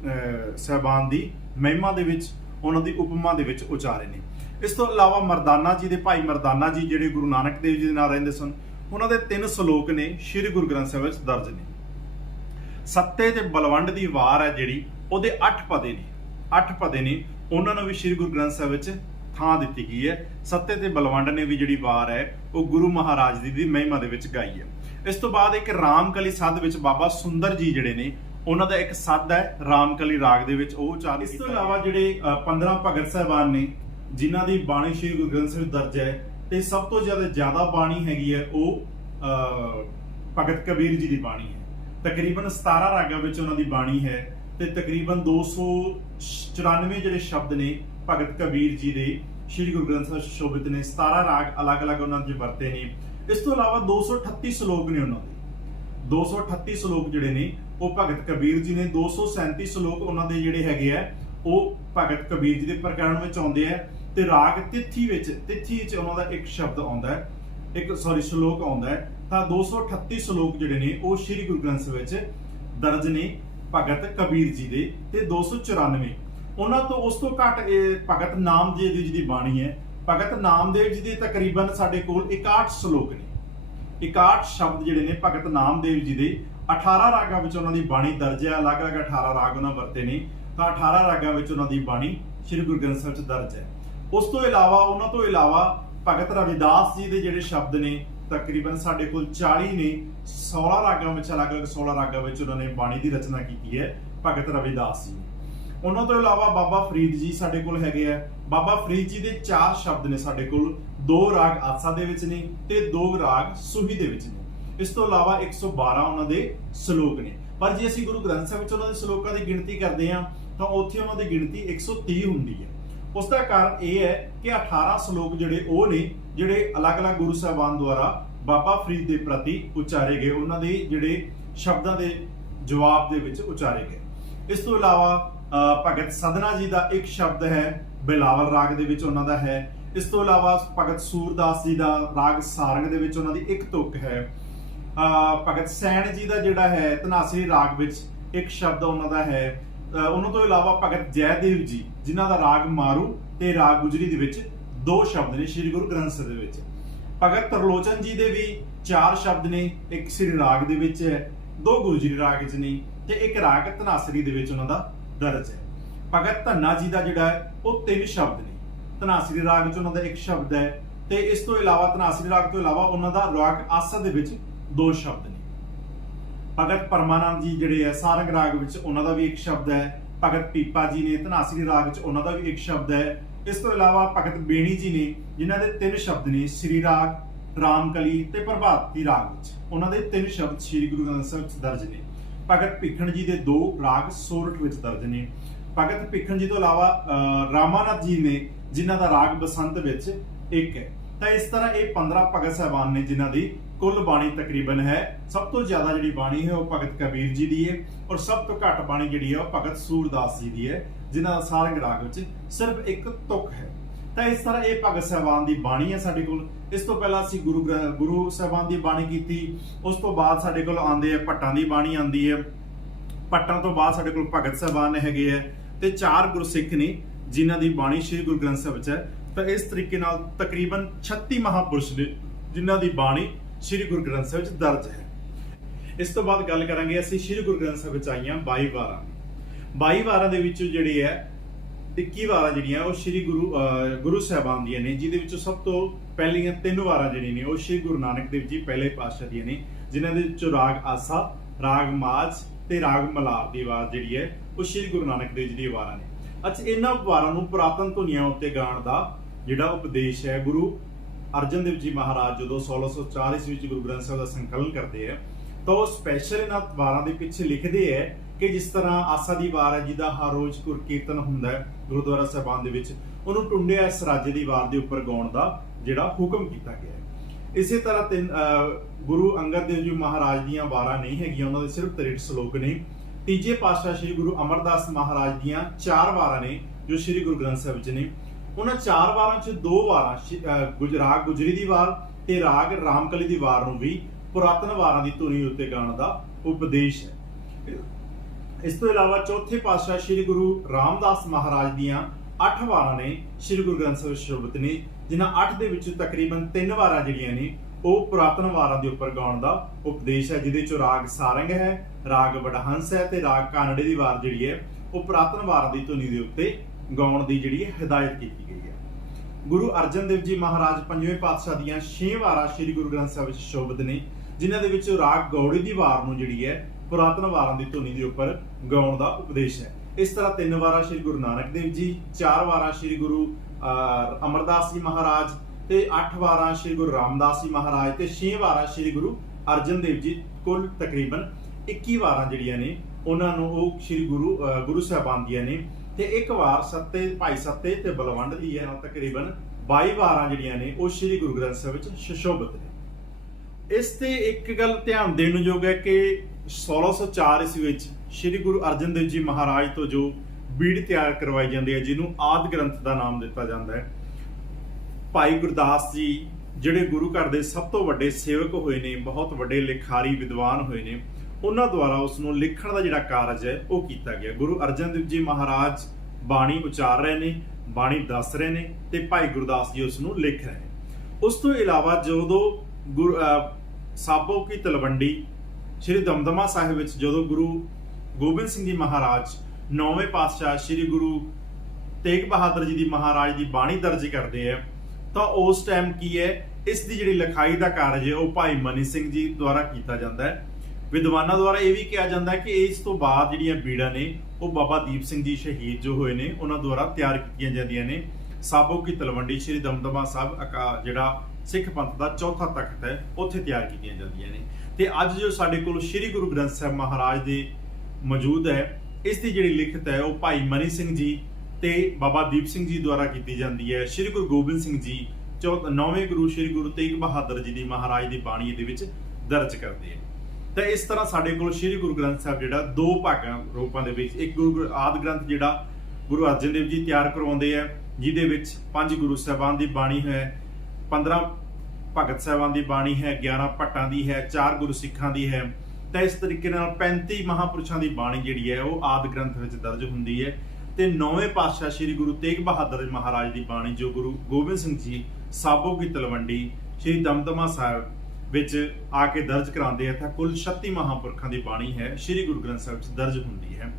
ਸਾਹਿਬਾਨ ਦੀ ਮਹਿਮਾ ਦੇ ਵਿੱਚ, ਉਹਨਾਂ ਦੀ ਉਪਮਾ ਦੇ ਵਿੱਚ ਉਚਾਰੇ ਨੇ। ਇਸ ਤੋਂ ਇਲਾਵਾ ਮਰਦਾਨਾ ਜੀ ਦੇ ਭਾਈ ਮਰਦਾਨਾ ਜੀ ਜਿਹੜੇ ਗੁਰੂ ਨਾਨਕ ਦੇਵ ਜੀ ਦੇ ਨਾਲ ਰਹਿੰਦੇ ਸਨ, ਉਹਨਾਂ ਦੇ 3 ਸ਼ਲੋਕ ਨੇ ਸ੍ਰੀ ਗੁਰੂ ਗ੍ਰੰਥ ਸਾਹਿਬ ਵਿੱਚ ਦਰਜ ਨੇ। ਸੱਤੇ ਤੇ ਬਲਵੰਡ ਦੀ ਵਾਰ ਹੈ ਜਿਹੜੀ, ਉਹਦੇ 8 ਪਦੇ ਨੇ। 8 ਪਦੇ ਨੇ, ਉਹਨਾਂ ਨੂੰ ਵੀ ਸ੍ਰੀ ਗੁਰੂ ਗ੍ਰੰਥ ਸਾਹਿਬ ਵਿੱਚ ਥਾਂ ਦਿੱਤੀ ਗਈ ਹੈ। ਸੱਤੇ ਤੇ ਬਲਵੰਡ ਨੇ ਵੀ ਜਿਹੜੀ ਵਾਰ ਹੈ ਉਹ ਗੁਰੂ ਮਹਾਰਾਜ ਦੀ ਮਹਿਮਾ ਦੇ ਵਿੱਚ ਗਾਈ ਹੈ। ਇਸ ਤੋਂ ਬਾਅਦ ਇੱਕ ਰਾਮਕਲੀ ਸੱਦ ਵਿੱਚ ਬਾਬਾ ਸੁੰਦਰ ਜੀ ਜਿਹੜੇ ਨੇ, ਉਹਨਾਂ ਦਾ ਇੱਕ ਸੱਦ ਹੈ ਰਾਮਕਲੀ ਰਾਗ ਦੇ ਵਿੱਚ, ਉਹ ਉਚਾਰਨ। ਇਸ ਤੋਂ ਇਲਾਵਾ ਜਿਹੜੇ 15 ਭਗਤ ਸਾਹਿਬਾਨ ਨੇ ਜਿਨ੍ਹਾਂ ਦੀ ਬਾਣੀ ਸ੍ਰੀ ਗੁਰੂ ਗ੍ਰੰਥ ਸਾਹਿਬ ਦਰਜ ਹੈ, ਤੇ ਸਭ ਤੋਂ ਜ਼ਿਆਦਾ ਬਾਣੀ ਹੈਗੀ ਹੈ ਉਹ ਭਗਤ ਕਬੀਰ ਜੀ ਦੀ ਬਾਣੀ ਹੈ। ਤਕਰੀਬਨ 17 ਰਾਗਾਂ ਵਿੱਚ ਉਹਨਾਂ ਦੀ ਬਾਣੀ ਹੈ, ਤੇ ਤਕਰੀਬਨ 294 ਜਿਹੜੇ ਸ਼ਬਦ ਨੇ ਭਗਤ ਕਬੀਰ ਜੀ ਦੇ ਸ੍ਰੀ ਗੁਰੂ ਗ੍ਰੰਥ ਸਾਹਿਬ ਸ਼ੋਭਿਤ ਨੇ। 17 ਰਾਗ ਅਲੱਗ-ਅਲੱਗ ਉਹਨਾਂ ਦੇ ਵਰਤੇ ਨੇ। ਇਸ ਤੋਂ ਇਲਾਵਾ 238 ਸ਼ਲੋਕ ਨੇ ਉਹਨਾਂ ਦੇ। 238 ਸ਼ਲੋਕ ਜਿਹੜੇ ਨੇ ਉਹ ਭਗਤ ਕਬੀਰ ਜੀ ਨੇ। 237 ਸ਼ਲੋਕ ਉਹਨਾਂ ਦੇ ਜਿਹੜੇ ਹੈਗੇ ਆ ਉਹ ਭਗਤ ਕਬੀਰ ਜੀ ਦੇ ਪ੍ਰਕਰਣ ਵਿੱਚ ਆਉਂਦੇ ਆ। ਤੇ ਰਾਗ ਤਿੱਥੀ ਵਿੱਚ ਉਹਨਾਂ ਦਾ ਇੱਕ ਸ਼ਬਦ ਆਉਂਦਾ ਹੈ, ਸ਼ਲੋਕ ਆਉਂਦਾ ਹੈ। ਤਾਂ 238 ਸ਼ਲੋਕ ਜਿਹੜੇ ਨੇ ਉਹ ਸ੍ਰੀ ਗੁਰੂ ਗ੍ਰੰਥ ਸਾਹਿਬ ਵਿੱਚ ਦਰਜ ਨੇ ਭਗਤ ਕਬੀਰ ਜੀ ਦੇ। ਤੇ 294 ਉਹਨਾਂ ਤੋਂ ਉਸ ਤੋਂ ਘੱਟ ਭਗਤ ਨਾਮਦੇਵ ਜੀ ਦੀ ਬਾਣੀ ਹੈ। ਭਗਤ ਨਾਮਦੇਵ ਜੀ ਦੇ ਤਕਰੀਬਨ ਸਾਡੇ ਕੋਲ 61 ਸ਼ਲੋਕ ਨੇ। 61 ਸ਼ਬਦ ਜਿਹੜੇ ਨੇ ਭਗਤ ਨਾਮਦੇਵ ਜੀ ਦੇ। 18 ਰਾਗਾਂ ਵਿੱਚ ਉਹਨਾਂ ਦੀ ਬਾਣੀ ਦਰਜ ਹੈ। ਅਲੱਗ-ਅਲੱਗ 18 ਰਾਗ ਉਹਨਾਂ ਵਰਤੇ ਨੇ। ਤਾਂ 18 ਰਾਗਾਂ ਵਿੱਚ ਉਹਨਾਂ ਦੀ ਬਾਣੀ ਸ੍ਰੀ ਗੁਰੂ ਗ੍ਰੰਥ ਸਾਹਿਬ ਵਿੱਚ ਦਰਜ ਹੈ। ਉਸ ਤੋਂ ਇਲਾਵਾ ਉਹਨਾਂ ਤੋਂ ਇਲਾਵਾ ਭਗਤ ਰਵਿਦਾਸ ਜੀ ਦੇ ਜਿਹੜੇ ਸ਼ਬਦ ਨੇ ਤਕਰੀਬਨ ਸਾਡੇ ਕੋਲ 40 ਨੇ। 16 ਰਾਗਾਂ ਵਿੱਚ, ਅਲੱਗ-ਅਲੱਗ 16 ਰਾਗਾਂ ਵਿੱਚ ਉਹਨਾਂ ਨੇ ਬਾਣੀ ਦੀ ਰਚਨਾ ਕੀਤੀ ਹੈ ਭਗਤ ਰਵਿਦਾਸ ਜੀ। ਉਹਨਾਂ ਤੋਂ ਇਲਾਵਾ ਬਾਬਾ ਫਰੀਦ ਜੀ ਸਾਡੇ ਕੋਲ ਹੈਗੇ ਆ। ਬਾਬਾ ਫਰੀਦ ਜੀ ਦੇ 4 ਸ਼ਬਦ ਨੇ ਸਾਡੇ ਕੋਲ। 2 ਰਾਗ ਆਸਾ ਦੇ ਵਿੱਚ ਨੇ ਤੇ 2 ਰਾਗ ਸੂਹੀ ਦੇ ਵਿੱਚ ਨੇ। ਇਸ ਤੋਂ ਇਲਾਵਾ 112 ਉਹਨਾਂ ਦੇ ਸ਼ਲੋਕ ਨੇ। ਪਰ ਜੇ ਅਸੀਂ ਗੁਰੂ ਗ੍ਰੰਥ ਸਾਹਿਬ ਵਿੱਚ ਉਹਨਾਂ ਦੇ ਸ਼ਲੋਕਾਂ ਦੀ ਗਿਣਤੀ ਕਰਦੇ ਹਾਂ ਤਾਂ ਉੱਥੇ ਉਹਨਾਂ ਦੀ ਗਿਣਤੀ 130 ਹੁੰਦੀ ਹੈ। ਉਸ ਦਾ ਕਾਰਨ ਇਹ ਹੈ ਕਿ 18 ਸ਼ਲੋਕ ਜਿਹੜੇ ਉਹ ਨੇ ਜਿਹੜੇ ਅਲੱਗ-ਅਲੱਗ ਗੁਰੂ ਸਾਹਿਬਾਨ ਦੁਆਰਾ ਬਾਬਾ ਫਰੀਦ ਦੇ ਪ੍ਰਤੀ ਉਚਾਰੇ ਗਏ, ਉਹਨਾਂ ਦੇ ਜਿਹੜੇ ਸ਼ਬਦਾਂ ਦੇ ਜਵਾਬ ਦੇ ਵਿੱਚ ਉਚਾਰੇ ਗਏ। ਇਸ ਤੋਂ ਇਲਾਵਾ ਭਗਤ ਸਦਨਾ ਜੀ ਦਾ ਇੱਕ ਸ਼ਬਦ ਹੈ ਬਿਲਾਵਲ ਰਾਗ ਦੇ ਵਿੱਚ ਉਹਨਾਂ ਦਾ ਹੈ। ਇਸ ਤੋਂ ਇਲਾਵਾ ਭਗਤ ਸੂਰਦਾਸ ਜੀ ਦਾ ਰਾਗ ਸਾਰੰਗ ਦੇ ਵਿੱਚ ਉਹਨਾਂ ਦੀ ਇੱਕ ਤੁਕ ਹੈ। ਭਗਤ ਸੈਣ ਜੀ ਦਾ ਜਿਹੜਾ ਹੈ ਧਨਾਸਰੀ ਰਾਗ ਵਿੱਚ ਇੱਕ ਸ਼ਬਦ ਉਹਨਾਂ ਦਾ ਹੈ। ਉਹਨਾਂ ਤੋਂ ਇਲਾਵਾ ਭਗਤ ਜੈਦੇਵ ਜੀ ਜਿਨ੍ਹਾਂ ਦਾ ਰਾਗ ਮਾਰੂ ਤੇ ਰਾਗ ਗੁਜਰੀ ਦੇ ਵਿੱਚ 2 ਸ਼ਬਦ ਨੇ ਸ੍ਰੀ ਗੁਰੂ ਗ੍ਰੰਥ ਸਾਹਿਬ ਦੇ ਵਿੱਚ। ਭਗਤ ਤਰਲੋਚਨ ਜੀ ਦੇ ਵੀ 4 ਸ਼ਬਦ ਨੇ। ਇੱਕ ਸ੍ਰੀ ਰਾਗ ਦੇ ਵਿੱਚ ਹੈ, 2 ਗੁਜਰੀ ਰਾਗ ਵਿੱਚ ਨੇ ਤੇ ਇੱਕ ਰਾਗ ਧਨਾਸਰੀ ਦੇ ਵਿੱਚ ਉਹਨਾਂ ਦਾ ਦਰਜ ਹੈ। ਭਗਤ ਧੰਨਾ ਜੀ ਦਾ ਜਿਹੜਾ ਹੈ ਉਹ 3 ਸ਼ਬਦ ਨੇ। ਧਨਾਸਰੀ ਰਾਗ ਵਿੱਚ ਉਹਨਾਂ ਦਾ ਇੱਕ ਸ਼ਬਦ ਹੈ ਤੇ ਇਸ ਤੋਂ ਇਲਾਵਾ ਧਨਾਸਰੀ ਰਾਗ ਤੋਂ ਇਲਾਵਾ ਉਹਨਾਂ ਦਾ ਰਾਗ ਆਸਾ ਦੇ ਵਿੱਚ 2 ਸ਼ਬਦ ਨੇ। ਭਗਤ ਪਰਮਾਨੰਦ ਜੀ ਜਿਹੜੇ ਹੈ ਸਾਰੰਗ ਰਾਗ ਵਿੱਚ ਉਹਨਾਂ ਦਾ ਵੀ ਇੱਕ ਸ਼ਬਦ ਹੈ। ਭਗਤ ਪੀਪਾ ਜੀ ਨੇ ਧਨਾਸਰੀ ਰਾਗ ਵਿੱਚ ਉਹਨਾਂ ਦਾ ਵੀ ਇੱਕ ਸ਼ਬਦ ਹੈ। ਇਸ ਤੋਂ ਇਲਾਵਾ ਭਗਤ ਬੇਣੀ ਜੀ ਨੇ ਜਿਨ੍ਹਾਂ ਦੇ 3 ਸ਼ਬਦ ਨੇ। ਸ੍ਰੀ ਰਾਗ, ਰਾਮਕਲੀ ਤੇ ਪ੍ਰਭਾਤੀ ਰਾਗ ਵਿੱਚ ਉਹਨਾਂ ਦੇ 3 ਸ਼ਬਦ ਸ੍ਰੀ ਗੁਰੂ ਗ੍ਰੰਥ ਸਾਹਿਬ ਵਿੱਚ ਦਰਜ ਨੇ। ਭਗਤ ਭਿੱਖਣ ਜੀ ਦੇ 2 ਰਾਗ ਸੋਰਠ ਵਿੱਚ ਦਰਜ ਨੇ। ਭਗਤ ਭਿੱਖਣ ਜੀ ਤੋਂ ਇਲਾਵਾ ਰਾਮਾਨੰਦ ਜੀ ਨੇ ਜਿਨ੍ਹਾਂ ਦਾ ਰਾਗ ਬਸੰਤ ਵਿੱਚ ਇੱਕ ਹੈ। ਤਾਂ ਇਸ ਤਰ੍ਹਾਂ ਇਹ 15 ਭਗਤ ਸਾਹਿਬਾਨ ਨੇ ਜਿਨ੍ਹਾਂ ਦੀ ਕੁੱਲ ਬਾਣੀ ਤਕਰੀਬਨ ਹੈ। ਸਭ ਤੋਂ ਜ਼ਿਆਦਾ ਜਿਹੜੀ ਬਾਣੀ ਹੈ ਉਹ ਭਗਤ ਕਬੀਰ ਜੀ ਦੀ ਹੈ ਔਰ ਸਭ ਤੋਂ ਘੱਟ ਬਾਣੀ ਜਿਹੜੀ ਹੈ ਉਹ ਭਗਤ ਸੂਰਦਾਸ ਜੀ ਦੀ ਹੈ ਜਿਨ੍ਹਾਂ ਦਾ ਸਾਰੰਗ ਰਾਗ ਵਿੱਚ ਸਿਰਫ ਇੱਕ ਤੁਕ ਹੈ। ਤਾਂ ਇਸ ਤਰ੍ਹਾਂ ਇਹ ਭਗਤ ਸਾਹਿਬਾਨ ਦੀ ਬਾਣੀ ਹੈ ਸਾਡੇ ਕੋਲ। ਇਸ ਤੋਂ ਪਹਿਲਾਂ ਅਸੀਂ ਗੁਰੂ ਸਾਹਿਬਾਨ ਦੀ ਬਾਣੀ ਕੀਤੀ। ਉਸ ਤੋਂ ਬਾਅਦ ਸਾਡੇ ਕੋਲ ਆਉਂਦੇ ਆ ਭੱਟਾਂ ਦੀ ਬਾਣੀ ਆਉਂਦੀ ਹੈ। ਭੱਟਾਂ ਤੋਂ ਬਾਅਦ ਸਾਡੇ ਕੋਲ ਭਗਤ ਸਾਹਿਬਾਨ ਹੈਗੇ ਆ ਤੇ 4 ਗੁਰਸਿੱਖ ਨੇ ਜਿਨ੍ਹਾਂ ਦੀ ਬਾਣੀ ਸ੍ਰੀ ਗੁਰੂ ਗ੍ਰੰਥ ਸਾਹਿਬ ਵਿੱਚ ਹੈ। ਤਾਂ ਇਸ ਤਰੀਕੇ ਨਾਲ ਤਕਰੀਬਨ 36 ਮਹਾਂਪੁਰਸ਼ ਨੇ ਜਿਨ੍ਹਾਂ ਦੀ ਬਾਣੀ ਸ੍ਰੀ ਗੁਰੂ ਗ੍ਰੰਥ ਸਾਹਿਬ ਵਿੱਚ ਦਰਜ ਹੈ। ਇਸ ਤੋਂ ਬਾਅਦ ਗੱਲ ਕਰਾਂਗੇ ਅਸੀਂ ਸ੍ਰੀ ਗੁਰੂ ਗ੍ਰੰਥ ਸਾਹਿਬ ਵਿੱਚ ਆਈਆਂ 22 ਵਾਰਾਂ। 22 ਵਾਰਾਂ ਦੇ ਵਿੱਚੋਂ ਜਿਹੜੇ ਹੈ 21 ਵਾਰਾਂ ਜਿਹੜੀਆਂ ਉਹ ਸ੍ਰੀ ਗੁਰੂ ਸਾਹਿਬਾਨ ਦੀਆਂ ਨੇ, ਜਿਹਦੇ ਵਿੱਚੋਂ ਸਭ ਤੋਂ ਪਹਿਲੀਆਂ 3 ਵਾਰਾਂ ਜਿਹੜੀਆਂ ਨੇ ਉਹ ਸ੍ਰੀ ਗੁਰੂ ਨਾਨਕ ਦੇਵ ਜੀ ਪਹਿਲੇ ਪਾਤਸ਼ਾਹ ਦੀਆਂ ਨੇ, ਜਿਨ੍ਹਾਂ ਦੇ ਵਿੱਚੋਂ ਰਾਗ ਆਸਾ, ਰਾਗ ਮਾਝ ਤੇ ਰਾਗ ਮਲਾਰ ਦੀ ਵਾਰ ਜਿਹੜੀ ਹੈ ਉਹ ਸ੍ਰੀ ਗੁਰੂ ਨਾਨਕ ਦੇਵ ਜੀ ਦੀ ਵਾਰਾਂ ਨੇ। ਅੱਛਾ, ਇਹਨਾਂ ਵਾਰਾਂ ਨੂੰ ਪੁਰਾਤਨ ਧੁਨੀਆਂ ਉੱਤੇ ਗਾਉਣ ਦਾ ਜਿਹੜਾ ਉਪਦੇਸ਼ ਹੈ ਗੁਰੂ ਅਰਜਨ ਦੇਵ ਜੀ ਮਹਾਰਾਜ ਜਦੋਂ 1640 ਵਿੱਚ ਗੁਰੂ ਗ੍ਰੰਥ ਸਾਹਿਬ ਦਾ ਸੰਕਲਨ ਕਰਦੇ ਆ ਤਾਂ ਉਹ ਸਪੈਸ਼ਲ ਇਹਨਾਂ ਵਾਰਾਂ ਦੇ ਪਿੱਛੇ ਲਿਖਦੇ ਹੈ ਕਿ ਜਿਸ ਤਰ੍ਹਾਂ ਆਸਾ ਦੀ ਵਾਰ ਹੈ ਜਿਹਦਾ ਹਰ ਰੋਜ਼ ਗੁਰ ਕੀਰਤਨ ਹੁੰਦਾ ਹੈ ਗੁਰਦੁਆਰਾ ਸਾਹਿਬਾਨ ਦੇ ਵਿੱਚ, ਉਹਨੂੰ ਟੁੰਡਿਆ ਇਸ ਰਾਜੇ ਦੀ ਵਾਰ ਦੇ ਉੱਪਰ ਗਾਉਣ ਦਾ ਜਿਹੜਾ ਹੁਕਮ ਕੀਤਾ ਗਿਆ ਹੈ। ਇਸੇ ਤਰ੍ਹਾਂ ਗੁਰੂ ਅੰਗਦ ਦੇਵ ਜੀ ਮਹਾਰਾਜ ਦੀਆਂ ਵਾਰਾਂ ਨਹੀਂ ਹੈਗੀਆਂ, ਉਹਨਾਂ ਦੇ ਸਿਰਫ 63 ਸ਼ਲੋਕ ਨੇ। ਤੀਜੇ ਪਾਤਸ਼ਾਹ ਸ੍ਰੀ ਗੁਰੂ ਅਮਰਦਾਸ ਮਹਾਰਾਜ ਦੀਆਂ 4 ਵਾਰਾਂ ਨੇ ਜੋ ਸ੍ਰੀ ਗੁਰੂ ਗ੍ਰੰਥ ਸਾਹਿਬ ਵਿੱਚ ਨੇ। ਉਹਨਾਂ 4 ਵਾਰਾਂ 'ਚ 2 ਵਾਰਾਂ ਰਾਗ ਗੁਜਰੀ ਦੀ ਵਾਰ ਤੇ ਰਾਗ ਰਾਮਕਲੀ ਦੀ ਵਾਰ ਨੂੰ ਵੀ ਪੁਰਾਤਨ ਵਾਰਾਂ ਦੀ ਧੁਨੀ ਉੱਤੇ ਗਾਉਣ ਦਾ ਉਪਦੇਸ਼ ਹੈ। ਇਸ ਤੋਂ ਇਲਾਵਾ ਚੌਥੇ ਪਾਤਸ਼ਾਹ ਸ੍ਰੀ ਗੁਰੂ ਰਾਮਦਾਸ ਮਹਾਰਾਜ ਦੀਆਂ 8 ਵਾਰਾਂ ਨੇ ਸ੍ਰੀ ਗੁਰੂ ਗ੍ਰੰਥ ਸਾਹਿਬ ਸ਼ੋਭਤ ਨੇ, ਜਿਨ੍ਹਾਂ 8 ਦੇ ਵਿੱਚੋਂ ਤਕਰੀਬਨ 3 ਵਾਰਾਂ ਜਿਹੜੀਆਂ ਨੇ ਉਹ ਪੁਰਾਤਨ ਵਾਰਾਂ ਦੇ ਉੱਪਰ ਗਾਉਣ ਦਾ ਉਪਦੇਸ਼ ਹੈ, ਜਿਹਦੇ ਚੋਂ ਰਾਗ ਸਾਰੰਗ ਹੈ, ਰਾਗ ਵਡਹੰਸ ਹੈ ਤੇ ਰਾਗ ਕਾਨੜੇ ਦੀ ਵਾਰ ਜਿਹੜੀ ਹੈ ਉਹ ਪੁਰਾਤਨ ਵਾਰਾਂ ਦੀ ਧੁਨੀ ਦੇ ਉੱਤੇ ਗਾਉਣ ਦੀ ਜਿਹੜੀ ਹਦਾਇਤ ਕੀਤੀ ਗਈ ਹੈ। ਗੁਰੂ ਅਰਜਨ ਦੇਵ ਜੀ ਮਹਾਰਾਜ ਪੰਜਵੇਂ ਪਾਤਸ਼ਾਹ ਦੀਆਂ 6 ਵਾਰਾਂ ਸ੍ਰੀ ਗੁਰੂ ਗ੍ਰੰਥ ਸਾਹਿਬ ਵਿੱਚ ਸ਼ੋਭਤ ਨੇ, ਜਿਨ੍ਹਾਂ ਦੇ ਵਿੱਚੋਂ ਰਾਗ ਗੌੜੀ ਦੀ ਵਾਰ ਨੂੰ ਜਿਹੜੀ ਹੈ ਪੁਰਾਤਨ ਵਾਰਾਂ ਦੀ ਧੁਨੀ ਦੇ ਉੱਪਰ ਗਾਉਣ ਦਾ ਉਪਦੇਸ਼ ਹੈ। ਇਸ ਤਰ੍ਹਾਂ 3 ਵਾਰਾਂ ਸ੍ਰੀ ਗੁਰੂ ਨਾਨਕ ਦੇਵ ਜੀ, 4 ਵਾਰਾਂ ਸ੍ਰੀ ਗੁਰੂ ਅਮਰਦਾਸ ਜੀ ਮਹਾਰਾਜ ਤੇ 8 ਵਾਰਾਂ ਸ੍ਰੀ ਗੁਰੂ ਰਾਮਦਾਸ ਜੀ ਮਹਾਰਾਜ ਤੇ 6 ਵਾਰਾਂ ਸ੍ਰੀ ਗੁਰੂ ਅਰਜਨ ਦੇਵ ਜੀ, ਕੁੱਲ ਤਕਰੀਬਨ 21 ਵਾਰਾਂ ਜਿਹੜੀਆਂ ਨੇ ਉਹਨਾਂ ਨੂੰ ਉਹ ਸ੍ਰੀ ਗੁਰੂ ਸਾਹਿਬਾਨ ਦੀਆਂ ਨੇ ਤੇ ਇੱਕ ਵਾਰ ਭਾਈ ਸੱਤੇ ਤੇ ਬਲਵੰਡ ਦੀ ਹੈ, ਤਕਰੀਬਨ 22 ਵਾਰਾਂ ਜਿਹੜੀਆਂ ਨੇ ਉਹ ਸ੍ਰੀ ਗੁਰੂ ਗ੍ਰੰਥ ਸਾਹਿਬ ਵਿੱਚ ਸੁਸ਼ੋਭਿਤ ਨੇ। ਇਸ ਤੇ ਇੱਕ ਗੱਲ ਧਿਆਨ ਦੇਣ ਨੂੰ ਯੋਗ ਹੈ ਕਿ 1604 ਈਸਵੀ ਵਿੱਚ ਸ੍ਰੀ ਗੁਰੂ ਅਰਜਨ ਦੇਵ ਜੀ ਮਹਾਰਾਜ ਤੋਂ ਜੋ ਬੀੜ ਤਿਆਰ ਕਰਵਾਈ ਜਾਂਦੀ ਹੈ, ਜਿਹਨੂੰ ਆਦਿ ਗ੍ਰੰਥ ਦਾ ਨਾਮ ਦਿੱਤਾ ਜਾਂਦਾ ਹੈ, ਭਾਈ ਗੁਰਦਾਸ ਜੀ ਜਿਹੜੇ ਗੁਰੂ ਘਰ ਦੇ ਸਭ ਤੋਂ ਵੱਡੇ ਸੇਵਕ ਹੋਏ ਨੇ, ਬਹੁਤ ਵੱਡੇ ਲਿਖਾਰੀ ਵਿਦਵਾਨ ਹੋਏ ਨੇ, ਉਹਨਾਂ ਦੁਆਰਾ ਉਸ ਨੂੰ ਲਿਖਣ ਦਾ ਜਿਹੜਾ ਕਾਰਜ ਹੈ ਉਹ ਕੀਤਾ ਗਿਆ। ਗੁਰੂ ਅਰਜਨ ਦੇਵ ਜੀ ਮਹਾਰਾਜ ਬਾਣੀ ਉਚਾਰ ਰਹੇ ਨੇ, ਬਾਣੀ ਦੱਸ ਰਹੇ ਨੇ ਤੇ ਭਾਈ ਗੁਰਦਾਸ ਜੀ ਉਸ ਨੂੰ ਲਿਖ ਰਹੇ ਨੇ। ਉਸ ਤੋਂ ਇਲਾਵਾ ਜਦੋਂ ਸਾਬੋ ਕੀ ਤਲਵੰਡੀ ਸ਼੍ਰੀ ਦਮਦਮਾ ਸਾਹਿਬ ਵਿੱਚ ਜਦੋਂ ਗੁਰੂ ਗੋਬਿੰਦ ਸਿੰਘ ਜੀ ਮਹਾਰਾਜ 9ਵੇਂ ਪਾਤਸ਼ਾਹ ਸ਼੍ਰੀ ਗੁਰੂ ਤੇਗ ਬਹਾਦਰ ਜੀ ਦੀ ਮਹਾਰਾਜ ਦੀ ਬਾਣੀ ਦਰਜ ਕਰਦੇ ਆ, ਤਾਂ ਉਸ ਟਾਈਮ ਕੀ ਹੈ, ਇਸ ਦੀ ਜਿਹੜੀ ਲਿਖਾਈ ਦਾ ਕਾਰਜ ਹੈ ਉਹ ਭਾਈ ਮਨੀ ਸਿੰਘ ਜੀ ਦੁਆਰਾ ਕੀਤਾ ਜਾਂਦਾ ਹੈ। ਵਿਦਵਾਨਾਂ ਦੁਆਰਾ ਇਹ ਵੀ ਕਿਹਾ ਜਾਂਦਾ ਹੈ ਕਿ ਇਸ ਤੋਂ ਬਾਅਦ ਜਿਹੜੀਆਂ ਬੀੜਾਂ ਨੇ ਉਹ ਬਾਬਾ ਦੀਪ ਸਿੰਘ ਜੀ ਸ਼ਹੀਦ ਜੋ ਹੋਏ ਨੇ ਉਹਨਾਂ ਦੁਆਰਾ ਤਿਆਰ ਕੀਤੀਆਂ ਜਾਂਦੀਆਂ ਨੇ। ਸਾਬੋ ਕੀ ਤਲਵੰਡੀ ਸ਼੍ਰੀ ਦਮਦਮਾ ਸਾਹਿਬ ਜਿਹੜਾ ਸਿੱਖ ਪੰਥ ਦਾ ਚੌਥਾ ਤਖਤ ਹੈ ਉੱਥੇ ਤਿਆਰ ਕੀਤੀਆਂ ਜਾਂਦੀਆਂ ਨੇ। ਤੇ ਅੱਜ ਜੋ ਸਾਡੇ ਕੋਲ ਸ਼੍ਰੀ ਗੁਰੂ ਗ੍ਰੰਥ ਸਾਹਿਬ ਮਹਾਰਾਜ ਦੇ ਮੌਜੂਦ ਹੈ, ਇਸ ਦੀ ਜਿਹੜੀ ਲਿਖਤ ਹੈ ਉਹ ਭਾਈ ਮਨੀ ਸਿੰਘ ਜੀ ਤੇ ਬਾਬਾ ਦੀਪ ਸਿੰਘ ਜੀ ਦੁਆਰਾ ਕੀਤੀ ਜਾਂਦੀ ਹੈ। ਸ਼੍ਰੀ ਗੁਰੂ ਗੋਬਿੰਦ ਸਿੰਘ ਜੀ 9ਵੇਂ ਗੁਰੂ ਸ਼੍ਰੀ ਗੁਰੂ ਤੇਗ ਬਹਾਦਰ ਜੀ ਦੀ ਮਹਾਰਾਜ ਦੀ ਬਾਣੀ ਦੇ ਵਿੱਚ ਦਰਜ ਕਰਦੇ ਹੈ। ਤਾਂ ਇਸ ਤਰ੍ਹਾਂ ਸਾਡੇ ਕੋਲ ਸ਼੍ਰੀ ਗੁਰੂ ਗ੍ਰੰਥ ਸਾਹਿਬ ਜਿਹੜਾ 2 ਭਾਗਾਂ ਰੂਪਾਂ ਦੇ ਵਿੱਚ, ਇੱਕ ਆਦਿ ਗ੍ਰੰਥ ਜਿਹੜਾ ਗੁਰੂ ਅਰਜਨ ਦੇਵ ਜੀ ਤਿਆਰ ਕਰਵਾਉਂਦੇ ਆ, ਜਿਹਦੇ ਵਿੱਚ 5 ਗੁਰੂ ਸਾਹਿਬਾਨ ਦੀ ਬਾਣੀ ਹੈ, 15 ਭਗਤ ਸਾਹਿਬਾਨ ਦੀ ਬਾਣੀ ਹੈ, 11 ਭੱਟਾਂ ਦੀ ਹੈ, 4 ਗੁਰੂ ਸਿੱਖਾਂ ਦੀ ਹੈ। ਤਾਂ ਇਸ ਤਰੀਕੇ ਨਾਲ 35 ਮਹਾਂਪੁਰਸ਼ਾਂ ਦੀ ਬਾਣੀ ਜਿਹੜੀ ਹੈ ਉਹ ਆਦਿ ਗ੍ਰੰਥ ਵਿੱਚ ਦਰਜ ਹੁੰਦੀ ਹੈ। ਤੇ 9ਵੇਂ ਪਾਤਸ਼ਾਹ ਸ਼੍ਰੀ ਗੁਰੂ ਤੇਗ ਬਹਾਦਰ ਮਹਾਰਾਜ ਦੀ ਬਾਣੀ ਜੋ ਗੁਰੂ ਗੋਬਿੰਦ ਸਿੰਘ ਜੀ ਸਾਬੋ ਕੀ ਤਲਵੰਡੀ ਸ਼੍ਰੀ ਦਮਦਮਾ ਸਾਹਿਬ ਵਿੱਚ ਆ ਕੇ ਦਰਜ ਕਰਾਉਂਦੇ ਆ, ਤਾਂ ਕੁੱਲ 36 ਮਹਾਂਪੁਰਖਾਂ ਦੀ ਬਾਣੀ ਹੈ ਸ਼੍ਰੀ ਗੁਰੂ ਗ੍ਰੰਥ ਸਾਹਿਬ ਵਿੱਚ ਦਰਜ ਹੁੰਦੀ ਹੈ।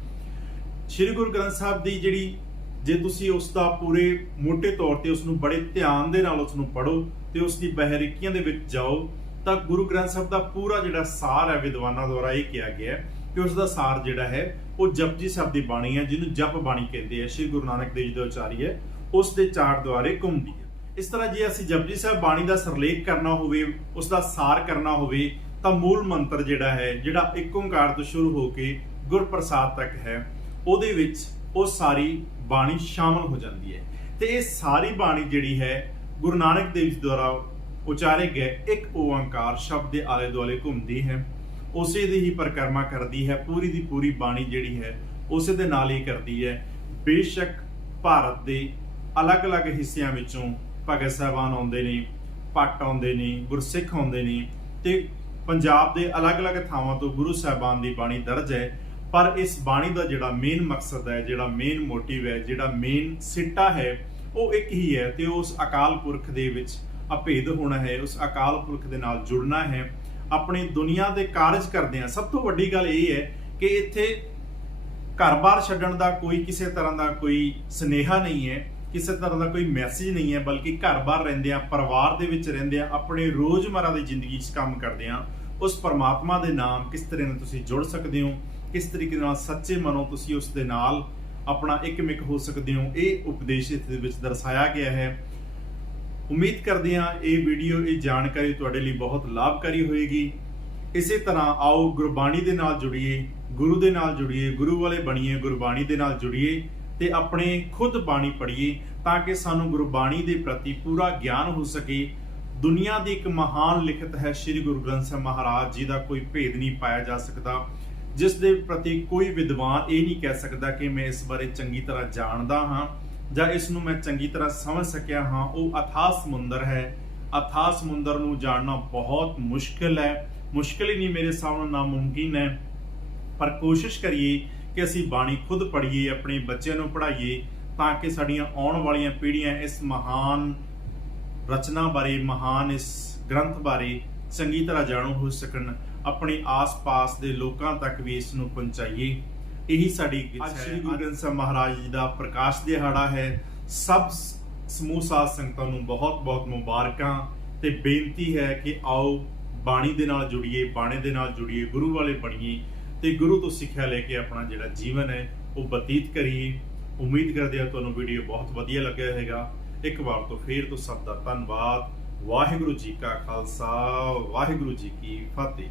ਸ਼੍ਰੀ ਗੁਰੂ ਗ੍ਰੰਥ ਸਾਹਿਬ ਦੀ ਜਿਹੜੀ, ਜੇ ਤੁਸੀਂ ਉਸ ਦਾ ਪੂਰੇ ਮੋਟੇ ਤੌਰ ਤੇ ਉਸ ਨੂੰ ਬੜੇ ਧਿਆਨ ਦੇ ਨਾਲ ਉਸ ਨੂੰ ਪੜ੍ਹੋ ਤੇ ਉਸ ਦੀ ਬਹਿਰੀਕੀਆਂ ਦੇ ਵਿੱਚ ਜਾਓ, ਤਾਂ ਗੁਰੂ ਗ੍ਰੰਥ ਸਾਹਿਬ ਦਾ ਪੂਰਾ ਜਿਹੜਾ ਸਾਰ ਹੈ ਵਿਦਵਾਨਾਂ ਦੁਆਰਾ ਇਹ ਕਿਹਾ ਗਿਆ ਹੈ ਕਿ ਉਸ ਦਾ ਸਾਰ ਜਿਹੜਾ ਹੈ ਉਹ ਜਪਜੀ ਸਾਹਿਬ ਦੀ ਬਾਣੀ ਹੈ, ਜਿਹਨੂੰ ਜਪ ਬਾਣੀ ਕਹਿੰਦੇ ਆ। ਸ਼੍ਰੀ ਗੁਰੂ ਨਾਨਕ ਦੇਵ ਜੀ ਦਾ ਉਚਾਰੀ ਹੈ, ਉਸ ਦੇ ਚਾਰ ਦੁਆਰੇ ਘੁੰਮਦੀ ਹੈ। ਇਸ ਤਰ੍ਹਾਂ ਜੇ ਅਸੀਂ ਜਪਜੀ ਸਾਹਿਬ ਬਾਣੀ ਦਾ ਸਰਲੇਖ ਕਰਨਾ ਹੋਵੇ, ਉਸ ਦਾ ਸਾਰ ਕਰਨਾ ਹੋਵੇ, ਤਾਂ ਮੂਲ ਮੰਤਰ ਜਿਹੜਾ ਹੈ, ਜਿਹੜਾ ਏਕ ਓੰਕਾਰ ਤੋਂ ਸ਼ੁਰੂ ਹੋ ਕੇ ਗੁਰਪ੍ਰਸਾਦ ਤੱਕ ਹੈ, ਉਹਦੇ ਵਿੱਚ ਉਹ ਸਾਰੀ ਬਾਣੀ ਸ਼ਾਮਲ ਹੋ ਜਾਂਦੀ ਹੈ। ਤੇ ਇਹ ਸਾਰੀ ਬਾਣੀ ਜਿਹੜੀ ਹੈ ਗੁਰੂ ਨਾਨਕ ਦੇਵ ਜੀ ਦੁਆਰਾ ਉਚਾਰੇ ਗਏ ਇੱਕ ਓੰਕਾਰ ਸ਼ਬਦ ਦੇ ਆਲੇ ਦੁਆਲੇ ਘੁੰਮਦੀ ਹੈ, ਉਸੇ ਦੀ ਹੀ ਪਰਿਕਰਮਾ ਕਰਦੀ ਹੈ। ਪੂਰੀ ਦੀ ਪੂਰੀ ਬਾਣੀ ਜਿਹੜੀ ਹੈ ਉਸੇ ਦੇ ਨਾਲ ਹੀ ਕਰਦੀ ਹੈ। ਬੇਸ਼ੱਕ ਭਾਰਤ ਦੇ ਅਲੱਗ-ਅਲੱਗ ਹਿੱਸਿਆਂ ਵਿੱਚੋਂ ਭਗਤ ਸਾਹਿਬਾਨ ਆਉਂਦੇ ਨੇ, ਭੱਟ ਆਉਂਦੇ ਨੇ, ਗੁਰਸਿੱਖ ਆਉਂਦੇ ਨੇ, ਤੇ ਪੰਜਾਬ ਦੇ ਅਲੱਗ-ਅਲੱਗ ਥਾਵਾਂ ਤੋਂ ਗੁਰੂ ਸਾਹਿਬਾਨ ਦੀ ਬਾਣੀ ਦਰਜ ਹੈ, ਪਰ ਇਸ ਬਾਣੀ ਦਾ ਜਿਹੜਾ ਮੇਨ ਮਕਸਦ ਹੈ, ਜਿਹੜਾ ਮੇਨ ਮੋਟਿਵ ਹੈ, ਜਿਹੜਾ ਮੇਨ ਸਿੱਟਾ ਹੈ, ਉਹ ਇੱਕ ਹੀ ਹੈ ਤੇ ਉਸ ਅਕਾਲ ਪੁਰਖ ਦੇ ਵਿੱਚ ਅਭੇਦ ਹੋਣਾ ਹੈ, ਉਸ ਅਕਾਲ ਪੁਰਖ ਦੇ ਨਾਲ ਜੁੜਨਾ ਹੈ। ਆਪਣੀ ਦੁਨੀਆ ਦੇ ਕਾਰਜ ਕਰਦੇ ਆ। ਸਭ ਤੋਂ ਵੱਡੀ ਗੱਲ ਇਹ ਹੈ ਕਿ ਇੱਥੇ ਘਰ-ਬਾਰ ਛੱਡਣ ਦਾ ਕੋਈ ਕਿਸੇ ਤਰ੍ਹਾਂ ਦਾ ਕੋਈ ਸੁਨੇਹਾ ਨਹੀਂ ਹੈ, ਕਿਸੇ ਤਰ੍ਹਾਂ ਦਾ ਕੋਈ ਮੈਸੇਜ ਨਹੀਂ ਹੈ, ਬਲਕਿ ਘਰ-ਬਾਰ ਰਹਿੰਦੇ ਆ, ਪਰਿਵਾਰ ਦੇ ਵਿੱਚ ਰਹਿੰਦੇ ਆ, ਆਪਣੇ ਰੋਜ਼ਮਰਾ ਦੀ ਜ਼ਿੰਦਗੀ 'ਚ ਕੰਮ ਕਰਦੇ ਆ। ਉਸ ਪਰਮਾਤਮਾ ਦੇ ਨਾਮ ਕਿਸ ਤਰ੍ਹਾਂ ਨਾਲ ਤੁਸੀਂ ਜੁੜ ਸਕਦੇ ਹੋ, ਕਿਸ ਤਰੀਕੇ ਨਾਲ ਸੱਚੇ ਮਨੋਂ ਤੁਸੀਂ ਉਸ ਦੇ ਨਾਲ ਆਪਣਾ ਇੱਕਮਿਕ ਹੋ ਸਕਦੇ ਹੋ, ਇਹ ਉਪਦੇਸ਼ ਇਸ ਦੇ ਵਿੱਚ ਦਰਸਾਇਆ ਗਿਆ ਹੈ। ਉਮੀਦ ਕਰਦੇ ਹਾਂ ਇਹ ਵੀਡੀਓ, ਇਹ ਜਾਣਕਾਰੀ ਤੁਹਾਡੇ ਲਈ ਬਹੁਤ ਲਾਭਕਾਰੀ ਹੋਏਗੀ। ਇਸੇ ਤਰ੍ਹਾਂ ਆਓ ਗੁਰਬਾਣੀ ਦੇ ਨਾਲ ਜੁੜੀਏ, ਗੁਰੂ ਦੇ ਨਾਲ ਜੁੜੀਏ, ਗੁਰੂ ਵਾਲੇ ਬਣੀਏ, ਗੁਰਬਾਣੀ ਦੇ ਨਾਲ ਜੁੜੀਏ ਤੇ ਆਪਣੇ ਖੁਦ ਬਾਣੀ ਪੜ੍ਹੀਏ, ਤਾਂ ਕਿ ਸਾਨੂੰ ਗੁਰਬਾਣੀ ਦੇ ਪ੍ਰਤੀ ਪੂਰਾ ਗਿਆਨ ਹੋ ਸਕੇ। ਦੁਨੀਆ ਦੀ ਇੱਕ ਮਹਾਨ ਲਿਖਤ ਹੈ ਸ੍ਰੀ ਗੁਰੂ ਗ੍ਰੰਥ ਸਾਹਿਬ ਮਹਾਰਾਜ ਜੀ ਦਾ ਕੋਈ ਭੇਦ ਨਹੀਂ ਪਾਇਆ ਜਾ ਸਕਦਾ, ਜਿਸ ਦੇ ਪ੍ਰਤੀ ਕੋਈ ਵਿਦਵਾਨ ਇਹ ਨਹੀਂ ਕਹਿ ਸਕਦਾ ਕਿ ਮੈਂ ਇਸ ਬਾਰੇ ਚੰਗੀ ਤਰ੍ਹਾਂ ਜਾਣਦਾ ਹਾਂ ਜਾਂ ਇਸ ਨੂੰ ਮੈਂ ਚੰਗੀ ਤਰ੍ਹਾਂ ਸਮਝ ਸਕਿਆ ਹਾਂ। ਉਹ ਅਥਾਹ ਸਮੁੰਦਰ ਹੈ। ਅਥਾਹ ਸਮੁੰਦਰ ਨੂੰ ਜਾਣਨਾ ਬਹੁਤ ਮੁਸ਼ਕਿਲ ਹੈ, ਮੁਸ਼ਕਿਲ ਹੀ ਨਹੀਂ, ਮੇਰੇ ਸਾਹਮਣੇ ਨਾਮੁਮਕਿਨ ਹੈ। ਪਰ ਕੋਸ਼ਿਸ਼ ਕਰੀਏ ਕਿ ਅਸੀਂ ਬਾਣੀ ਖੁਦ ਪੜ੍ਹੀਏ, ਆਪਣੇ ਬੱਚਿਆਂ ਨੂੰ ਪੜ੍ਹਾਈਏ, ਤਾਂ ਕਿ ਸਾਡੀਆਂ ਆਉਣ ਵਾਲੀਆਂ ਪੀੜ੍ਹੀਆਂ ਇਸ ਮਹਾਨ ਰਚਨਾ ਬਾਰੇ, ਮਹਾਨ ਇਸ ਗ੍ਰੰਥ ਬਾਰੇ ਚੰਗੀ ਤਰ੍ਹਾਂ ਜਾਣੂ ਹੋ ਸਕਣ, ਆਪਣੇ ਆਸ-ਪਾਸ ਦੇ ਲੋਕਾਂ ਤੱਕ ਵੀ ਇਸ ਨੂੰ ਪਹੁੰਚਾਈਏ। ਇਹੀ ਸਾਡੀ ਅੱਜ ਸ੍ਰੀ ਗੁਰੂ ਗ੍ਰੰਥ ਸਾਹਿਬ ਮਹਾਰਾਜ ਜੀ ਦਾ ਪ੍ਰਕਾਸ਼ ਦਿਹਾੜਾ ਹੈ। ਸਭ ਸਮੂਹ ਸਾਧ ਸੰਗਤਾਂ ਨੂੰ ਬਹੁਤ-ਬਹੁਤ ਮੁਬਾਰਕਾਂ ਤੇ ਬੇਨਤੀ ਹੈ ਕਿ ਆਓ ਬਾਣੀ ਦੇ ਨਾਲ ਜੁੜੀਏ, ਬਾਣੇ ਦੇ ਨਾਲ ਜੁੜੀਏ, ਗੁਰੂ ਵਾਲੇ ਬਣੀਏ ਤੇ ਗੁਰੂ ਤੋਂ ਸਿੱਖਿਆ ਲੈ ਕੇ ਆਪਣਾ ਜਿਹੜਾ ਜੀਵਨ ਹੈ ਉਹ ਬਤੀਤ ਕਰੀਏ। ਉਮੀਦ ਕਰਦੇ ਹਾਂ ਤੁਹਾਨੂੰ ਵੀਡੀਓ ਬਹੁਤ ਵਧੀਆ ਲੱਗਿਆ ਹੋਵੇਗਾ। ਇੱਕ ਵਾਰ ਤੋਂ ਫੇਰ ਤੋਂ ਸਭ ਦਾ ਧੰਨਵਾਦ। ਵਾਹਿਗੁਰੂ ਜੀ ਕਾ ਖਾਲਸਾ, ਵਾਹਿਗੁਰੂ ਜੀ ਕੀ ਫਤਿਹ।